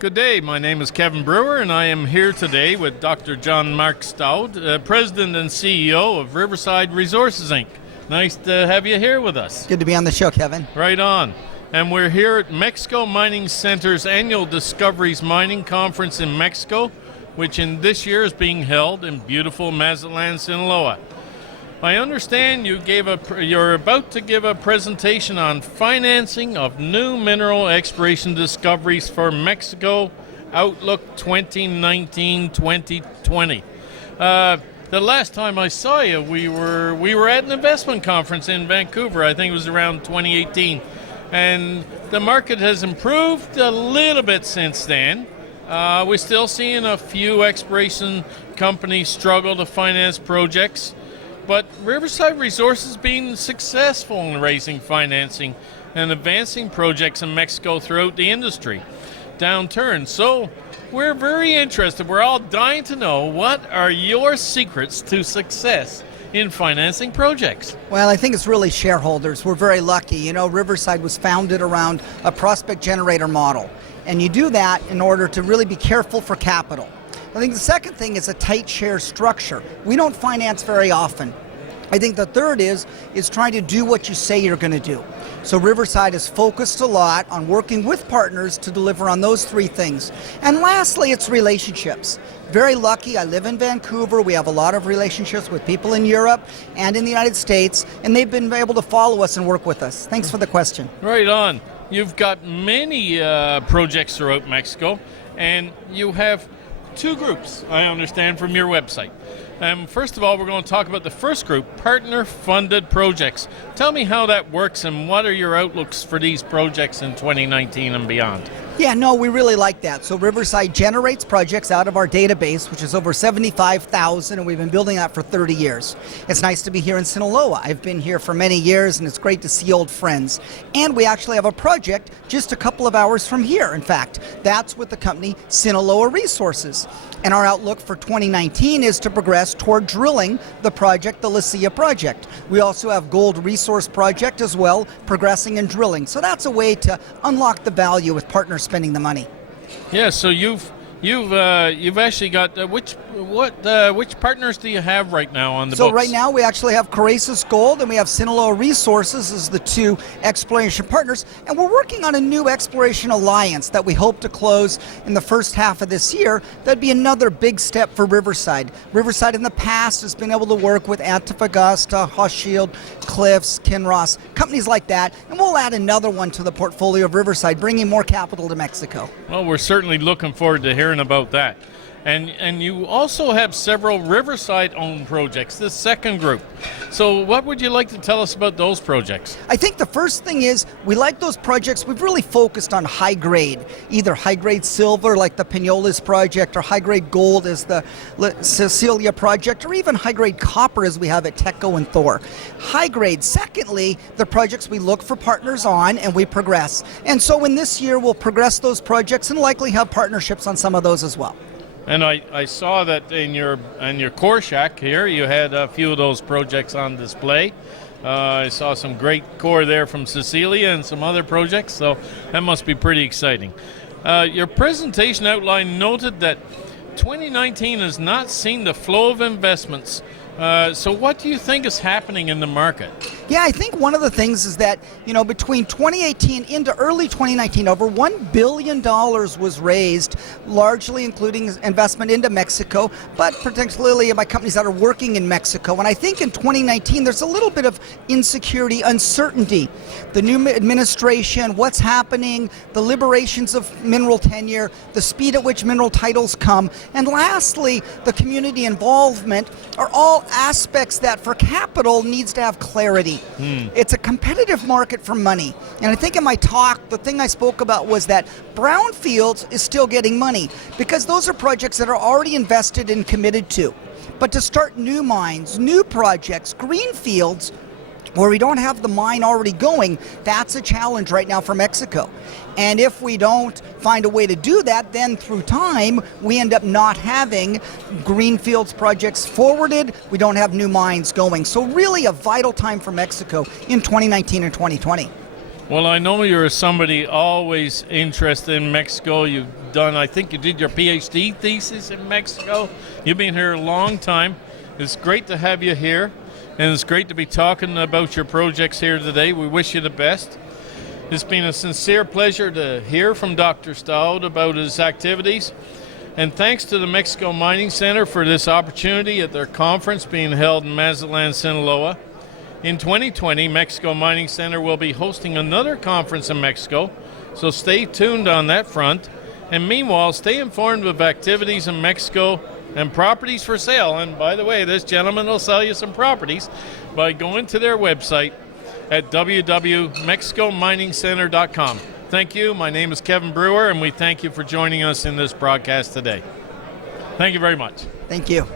Good day, my name is Kevin Brewer and I am here today with Dr. John Mark Staude, President and CEO of Riverside Resources Inc. Nice to have you here with us. Good to be on the show, Kevin. Right on. And we're here at Mexico Mining Center's annual Discoveries Mining Conference in Mexico, which in this year is being held in beautiful Mazatlan, Sinaloa. I understand you're about to give a presentation on financing of new mineral exploration discoveries for Mexico Outlook 2019-2020. The last time I saw you, we were at an investment conference in Vancouver. I think it was around 2018, and the market has improved a little bit since then. We're still seeing a few exploration companies struggle to finance projects. But Riverside Resources being successful in raising financing and advancing projects in Mexico throughout the industry downturn. So we're very interested. We're all dying to know, what are your secrets to success in financing projects? Well, I think it's really shareholders. We're very lucky. You know, Riverside was founded around a prospect generator model. And you do that in order to really be careful for capital. I think the second thing is a tight share structure. We don't finance very often. I think the third is trying to do what you say you're going to do. So Riverside is focused a lot on working with partners to deliver on those three things. And lastly, it's relationships. Very lucky, I live in Vancouver. We have a lot of relationships with people in Europe and in the United States, and they've been able to follow us and work with us. Thanks for the question. Right on. You've got many projects throughout Mexico, and you have two groups, I understand, from your website. First of all, we're going to talk about the first group, partner-funded projects. Tell me how that works and what are your outlooks for these projects in 2019 and beyond? Yeah, no, we really like that. So Riverside generates projects out of our database, which is over 75,000, and we've been building that for 30 years. It's nice to be here in Sinaloa. I've been here for many years, and it's great to see old friends. And we actually have a project just a couple of hours from here, in fact. That's with the company Sinaloa Resources. And our outlook for 2019 is to progress toward drilling the project, the Lucia project. We also have Gold Resource Project as well, progressing and drilling. So that's a way to unlock the value with partners spending the money. Yeah, so you've actually got which partners do you have right now on the books? So right now we actually have Coraces Gold and we have Sinaloa Resources as the two exploration partners, and we're working on a new exploration alliance that we hope to close in the first half of this year. That'd be another big step for Riverside. Riverside in the past has been able to work with Antofagasta, Hochschild, Cliffs, Kinross, companies like that, and we'll add another one to the portfolio of Riverside, bringing more capital to Mexico. Well, we're certainly looking forward to hearing about that. And you also have several Riverside-owned projects, this second group. So what would you like to tell us about those projects? I think the first thing is we like those projects. We've really focused on high grade, either high grade silver like the Peñoles project, or high grade gold as the Cecilia project, or even high grade copper as we have at Teco and Thor. High grade. Secondly, the projects we look for partners on and we progress. And so in this year we'll progress those projects and likely have partnerships on some of those as well. And I saw that in your core shack here, you had a few of those projects on display. I saw some great core there from Cecilia and some other projects, so that must be pretty exciting. Your presentation outline noted that 2019 has not seen the flow of investments. So what do you think is happening in the market? Yeah, I think one of the things is that, you know, between 2018 into early 2019, over $1 billion was raised, largely including investment into Mexico, but particularly by companies that are working in Mexico. And I think in 2019, there's a little bit of insecurity, uncertainty. The new administration, what's happening, the liberations of mineral tenure, the speed at which mineral titles come, and lastly, the community involvement are all aspects that for capital needs to have clarity. It's a competitive market for money. And I think in my talk, the thing I spoke about was that brownfields is still getting money because those are projects that are already invested and committed to. But to start new mines, new projects, greenfields, where we don't have the mine already going, that's a challenge right now for Mexico. And if we don't find a way to do that, then through time, we end up not having greenfields projects forwarded. We don't have new mines going. So really a vital time for Mexico in 2019 and 2020. Well, I know you're somebody always interested in Mexico. I think you did your PhD thesis in Mexico. You've been here a long time. It's great to have you here, and it's great to be talking about your projects here today. We wish you the best. It's been a sincere pleasure to hear from Dr. Staude about his activities, and thanks to the Mexico Mining Center for this opportunity at their conference being held in Mazatlan, Sinaloa. In 2020, Mexico Mining Center will be hosting another conference in Mexico, so stay tuned on that front. And meanwhile, stay informed of activities in Mexico and properties for sale. And by the way, this gentleman will sell you some properties by going to their website at www.mexicominingcenter.com. Thank you. My name is Kevin Brewer, and we thank you for joining us in this broadcast today. Thank you very much. Thank you.